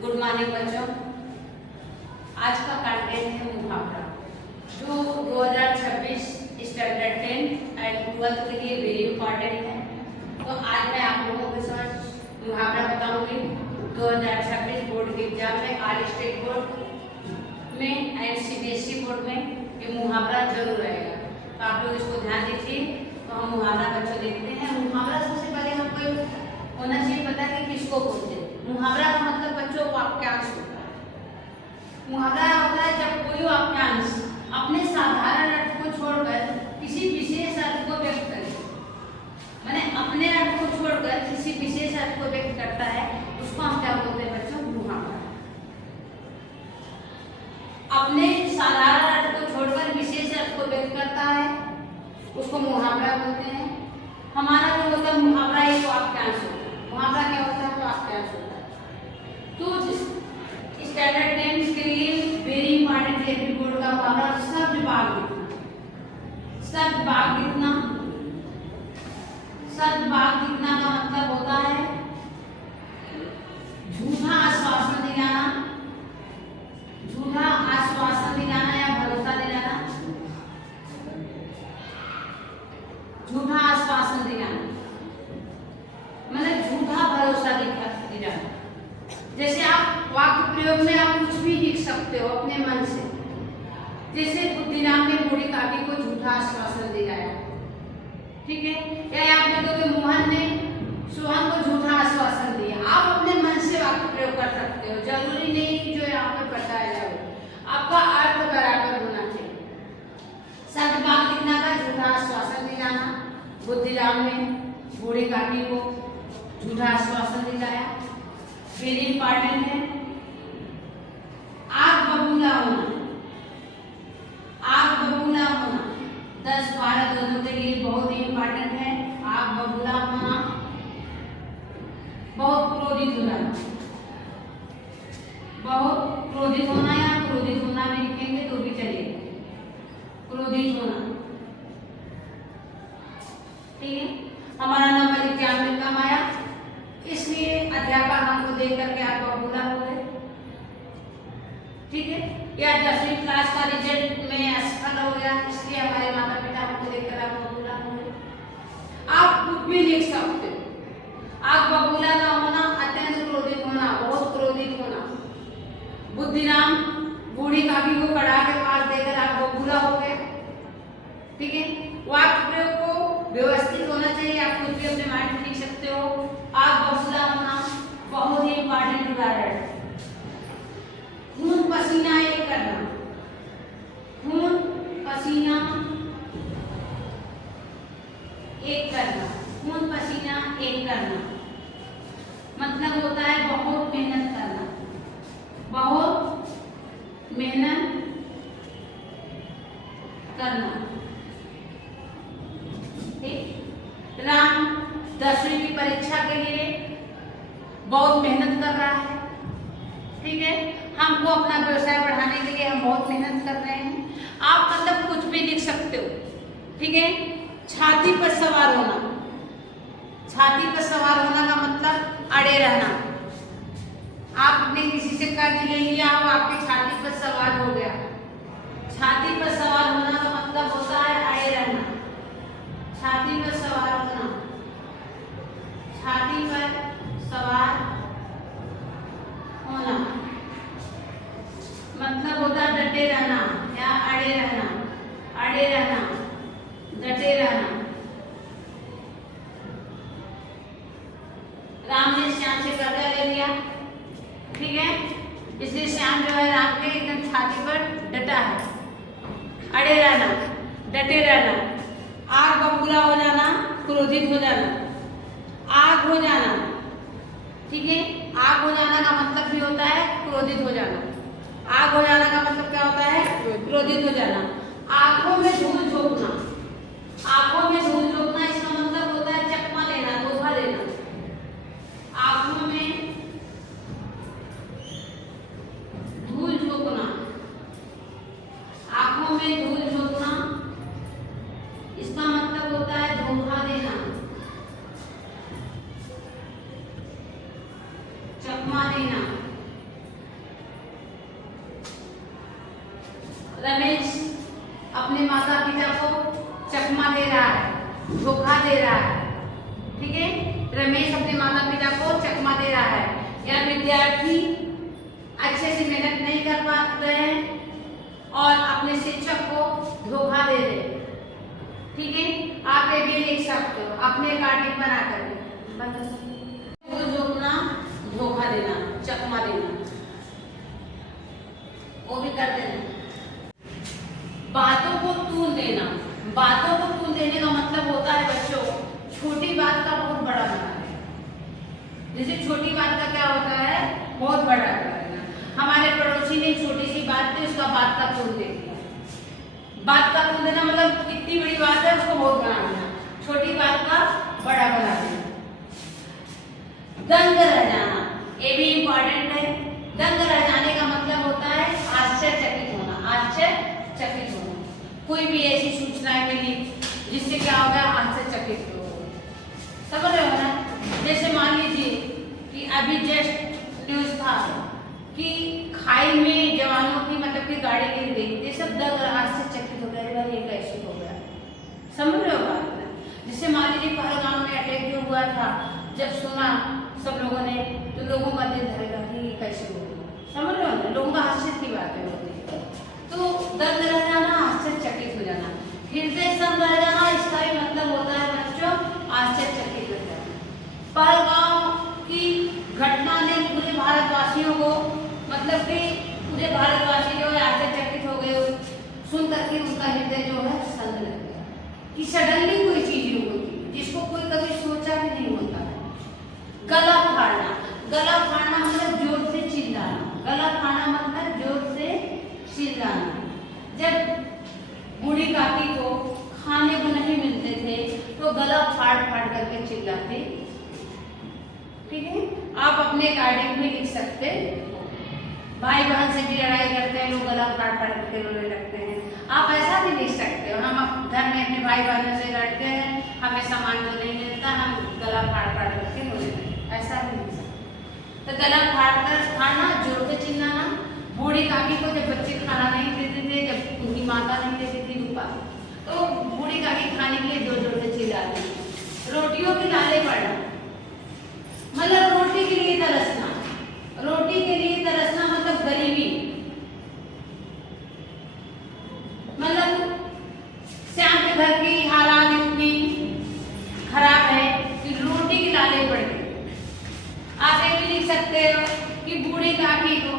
Good morning बच्चों। आज का कंटेंट है मुहावरा, जो 2026 स्टैंडर्ड 10 एंड 12 के लिए वेरी इंपॉर्टेंट है। तो आज मैं आप लोगों के साथ मुहावरा बताऊंगी। 2026 बोर्ड के एग्जाम में, ऑल स्टेट बोर्ड में एंड सीबीएसई बोर्ड में ये मुहावरा जरूर रहेगा, तो आप लोग इसको ध्यान दीजिए। तो हम मुहावरा बच्चों देखते हैं। मुहावरा सबसे पहले हमको होना चाहिए पता कि किसको बोलते हैं। मुहावरा का मतलब बच्चों वाक्यांश होता है। मुहावरा होता है जब कोई वाक्यांश अपने साधारण अर्थ को छोड़कर किसी विशेष अर्थ को व्यक्त करे, माने अपने अर्थ को छोड़कर किसी विशेष अर्थ को व्यक्त करता है, उसको हम क्या बोलते हैं बच्चों? मुहावरा। अपने साधारण अर्थ को छोड़कर विशेष अर्थ को व्यक्त करता है, उसको मुहावरा बोलते हैं। हमारा जो होता है मुहावरा एक वाक्यांश होता है। मुहावरा क्या होता है? वाक्यांश होता है। तो स्टैंडर्ड 10 के लिए वेरी इंपॉर्टेंट है बोर्ड का मुहावरा शब्द भाग लिखना। शब्द भाग लिखना, शब्द भाग लिखना का मतलब होता है झूठा आश्वासन दिलाना, झूठा आश्वासन दिलाना या भरोसा दिलाना, झूठा आश्वासन दिलाना मतलब झूठा भरोसा दिलाना। जैसे आप वाक्य प्रयोग में आप कुछ भी लिख सकते हो अपने मन से। जैसे बुद्धिराम ने बूढ़ी काकी को झूठा आश्वासन दिलाया, ठीक है। या आप देखोगे मोहन ने सोहन को झूठा आश्वासन दिया। आप अपने मन से वाक्य प्रयोग कर सकते हो, जरूरी नहीं कि जो यहाँ पर बताया जाए। आपका अर्थ बराबर होना चाहिए। शब्द भाग लिखना का झूठा आश्वासन दिलाना, बुद्धिराम ने बूढ़ी काकी को झूठा आश्वासन दिलाया, वेरी इंपॉर्टेंट है। आग बबूला होना, आग बबूला होना 10-12 दोनों के लिए बहुत ही इंपॉर्टेंट है। आग बबूला होना, बहुत क्रोधित होना, बहुत क्रोधित होना या क्रोधित होना भी लिखेंगे तो भी चलेगा। क्रोधित होना, ठीक है। हमारा नंबर एग्जाम में कम आया, इसलिए अध्यापक हमको देख करके आप बबूला हो गए, ठीक है। या 10वीं क्लास का रिजल्ट में असफल हो गया, इसलिए हमारे माता पिता हमको देखकर आप बबूला हो गए। आप कुछ भी लिख सकते हो। आप बबूला का होना, अत्यंत क्रोधित होना, बहुत क्रोधित होना। बुद्धिराम बूढ़ी काकी को कड़ा के पास देकर आप बबूला हो गए, ठीक है। वाक्य प्रयोग को व्यवस्थित होना चाहिए। आप कुछ भी अपने माइंड में लिख सकते हो। आप बबूला होना बहुत ही इंपॉर्टेंट उदाहरण है। खून पसीना एक करना, खून पसीना एक करना, खून पसीना एक करना मतलब होता है बहुत मेहनत करना, बहुत मेहनत करना, ठीक। राम 10वीं की परीक्षा के लिए बहुत मेहनत कर रहा है, ठीक है। हमको अपना व्यवसाय बढ़ाने के लिए हम बहुत मेहनत कर रहे हैं। आप मतलब कुछ भी लिख सकते हो, ठीक है। छाती पर सवार होना, छाती पर सवार होना का मतलब अड़े रहना। आपने किसी से कर्ज ले लिया हो, आपकी छाती पर सवार हो गया। छाती पर सवार होना का मतलब होता है अड़े रहना, छाती पर सवार होना, छाती पर सवार होना मतलब होता है डटे रहना या अड़े रहना, अड़े रहना, डटे रहना। राम ने श्याम से कर्जा ले लिया, ठीक है, इसलिए श्याम जो है राम के एकदम छाती पर डटा है। अड़े रहना, डटे रहना। आग बबूला हो जाना, क्रोधित हो जाना, आग हो जाना, ठीक है। आग हो जाना का मतलब भी होता है क्रोधित हो जाना। आग हो जाना का मतलब क्या होता है? क्रोधित हो जाना। आंखों में धूल झोंकना, आंखों में धूल झोंकना इसका मतलब होता है चकमा लेना, धोखा देना। आंखों में धूल झोंकना, आंखों में धूल झोंकना इसका मतलब होता है धोखा देना, चकमा देना, रमेश अपने माता पिता को चकमा दे रहा है, धोखा दे रहा है। ठीक है, रमेश अपने माता पिता को चकमा दे रहा है, या विद्यार्थी अच्छे से मेहनत नहीं कर पा रहे हैं और अपने शिक्षक को धोखा दे रहे हैं। ठीक है, आप ये भी लिख सकते हो अपने कार्ड बना कर। जोड़ना, धोखा देना, चकमा देना, वो भी कर देना। बातों को तूल देना, बातों को तूल देने का मतलब होता है बच्चों छोटी बात का बहुत बड़ा बनाना। जैसे छोटी बात का क्या होता है, बहुत बड़ा करना। हमारे पड़ोसी ने छोटी सी बात थी, उसका बात का तूल दे दिया। बात का तूल देना मतलब इतनी बड़ी बात है उसको बहुत बड़ा देना, छोटी बात का बड़ा बना देना। दंग रह जाना, ये भी इम्पोर्टेंट है। दंग रह जाने का मतलब होता है आश्चर्यचकित होना, आश्चर्यचकित होना। कोई भी ऐसी सूचनाएं मिली जिससे क्या होगा, आश्चर्यचकित हो। समझ रहे हो ना? जैसे मान लीजिए कि अभी जस्ट न्यूज था कि खाई में जवानों की मतलब कि गाड़ी गिर गई, ये सब दंग आश्चर्यचकित हो गए, ये कैसे हो गया। समझ रहे हो बात? जैसे मान लीजिए पहलगाम में अटैक जो हुआ था, जब सुना सब लोगों ने, तो लोगों का दिल धड़का कि कैसे हो गया। समझ रहे हो ना? लोगों का आश्चर्य की बात होती है। तो दंग रह जाना, आश्चर्यचकित हो जाना। हृदय संग रह जाना, इसका भी मतलब होता है बच्चों आश्चर्यचकित हो जाना। पहलगाम की घटना ने पूरे भारतवासियों को मतलब कि पूरे भारतवासी जो है आश्चर्यचकित हो गए, सुन करके उनका हृदय जो है संग रह गया कि सडनली कोई चीज होती जिसको कोई कभी सोचा भी नहीं होता है। गला फाड़ना, गला फाड़ना मतलब जोर से चिल्लाना, गला फाड़ना मतलब जोर से चिल्लाना। जब बूढ़ी काकी को खाने को नहीं मिलते थे तो गला फाड़ फाड़ करके चिल्लाते। ठीक है, आप अपने अकॉर्डिंग भी लिख सकते। भाई बहन से भी लड़ाई करते हैं लोग, गला फाड़ फाड़ करके रोने लगते हैं। आप ऐसा भी लिख सकते हो, हम घर में अपने भाई बहनों से लड़ते हैं, हमें सामान तो नहीं मिलता, हम गला फाड़ फाड़ करके रोने लगते हैं, ऐसा भी लिख सकते। तो गला फाड़ना, जोर से चिल्लाना। बूढ़ी काकी को जब बच्चे खाना नहीं देते थे, जब उनकी माता नहीं देती थी रूपा, तो बूढ़ी काकी खाने के लिए जोर जोर से चिल्लाती। रोटियों के लाले पड़ना मतलब रोटी के लिए तरसना, रोटी के लिए तरसना मतलब गरीबी, मतलब श्याम के घर की हालात इतनी खराब है कि रोटी के लाले पड़ गए। आप ये भी लिख सकते हो कि बूढ़ी काकी को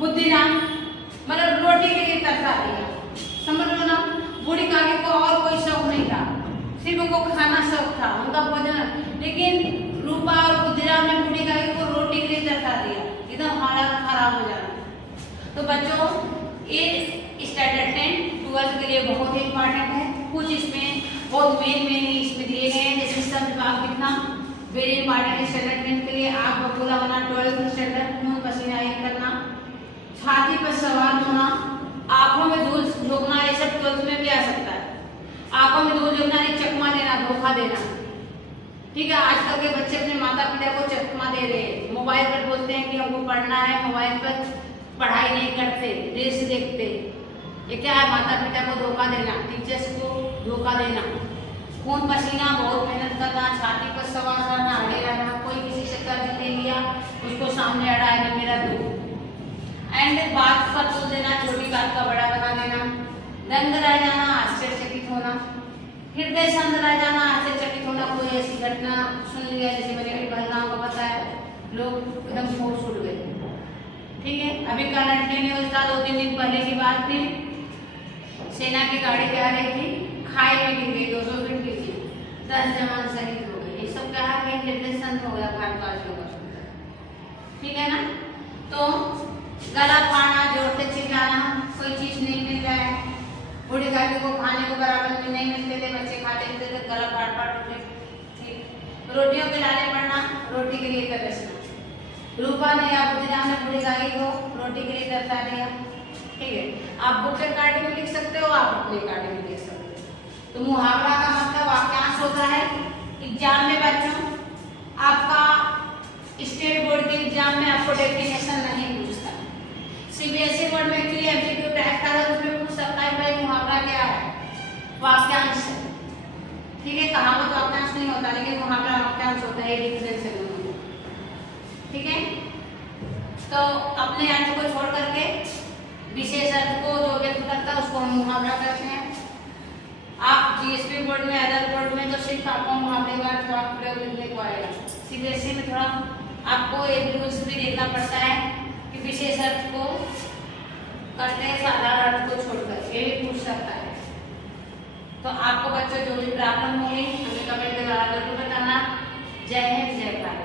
बुद्धिराम मतलब रोटी के लिए तरसा दिया। समझ लो ना? बूढ़ी काकी को और कोई शौक नहीं था, सिर्फ उनको खाना शौक था, उनका भोजन। लेकिन रूपा और बुद्धिराम ने बूढ़ी काकी को रोटी के लिए तरसा दिया, एकदम हालत खराब हो जाना। तो बच्चों ये स्टैंडर्ड 10 12 के लिए बहुत ही इंपॉर्टेंट है। कुछ इसमें बहुत मेन इसमें दिए गए हैं, जैसे शब्द भाग कितना वेरी इंपॉर्टेंट है स्टैंडर्ड 10 के लिए। आग बबूला बना 12th स्टैंडर्ड, खून पसीना एक करना, छाती पर सवार होना, आंखों में धूल झोंकना, ये सब 12th में भी आ सकता है। आंखों में धूल झोंकना, चकमा देना, धोखा देना। ठीक है, आजकल के बच्चे अपने माता पिता को चकमा दे रहे हैं, मोबाइल पर बोलते हैं कि हमको पढ़ना है, मोबाइल पर पढ़ाई नहीं करते, रील्स देखते। ये क्या है? माता पिता को धोखा देना, टीचर्स को धोखा देना। खून पसीना, बहुत मेहनत करना, छाती पर सवार रहना, अड़े रहना, कोई किसी से कर्ज ले लिया उसको सामने अड़ा है मेरा दो। एंड बात का तोल देना, छोटी बात का बड़ा बना देना। दंग रह जाना, आश्चर्यचकित होना। हृदय संग रह जाना, आश्चर्यचकित होना। कोई ऐसी घटना सुन लिया, जैसे मैंने अभी पहलगाम को बताया, लोग एकदम होश उड़ गए। ठीक है, अभी करंट न्यूज था 2-3 दिन पहले की बात थी, सेना की गाड़ी जा रही थी, खाई में गिर गई, 200 फीट गिर गई, 10 जवान शहीद हो गए। ये सब कहा कि हृदय संग हो गया भारतवासियों का। ठीक है ना? तो गला फाड़ना, जोर से चिल्लाना, कोई चीज नहीं मिल रहा है, बूढ़ी काकी को खाने को बराबर में नहीं मिलते थे, बच्चे खाते थे तो गला फाड़ फाड़ उठे। ठीक, रोटियों के लाले पड़ना, रोटी के लिए तरसना। रूपा ने या बुद्धिराम ने बूढ़ी काकी को रोटी के लिए तरसा दिया। ठीक है, आप बुक के कार्ड में लिख सकते हो, आप अपने कार्ड में लिख सकते हो। तो मुहावरा का मतलब वाक्यांश होता है। एग्जाम में बच्चों आपका स्टेट बोर्ड के एग्जाम में आपको डेफिनेशन नहीं पूछता। सीबीएसई बोर्ड में एक्चुअली एमसीक्यू टाइप था, उसमें ठीक है, कहावत वाक्यांश नहीं होता, लेकिन मुहावरा वाक्यांश होता है, डिफरेंस है दोनों में। ठीक है, तो अपने अर्थ को छोड़ करके विशेष अर्थ को जो व्यक्त करता है उसको हम मुहावरा कहते हैं। आप जीएसपी बोर्ड में, अदर बोर्ड में तो सिर्फ आपको मुहावरे का थोड़ा प्रयोग लिखने को आएगा। सीबीएसई में थोड़ा आपको एक रूल्स भी देखना पड़ता है कि विशेष अर्थ को करते हैं साधारण अर्थ को छोड़कर, ये भी पूछ सकता है। तो आपको बच्चों जो भी प्रॉब्लम होगी हमें कमेंट के द्वारा जरूर बताना। जय हिंद, जय भारत।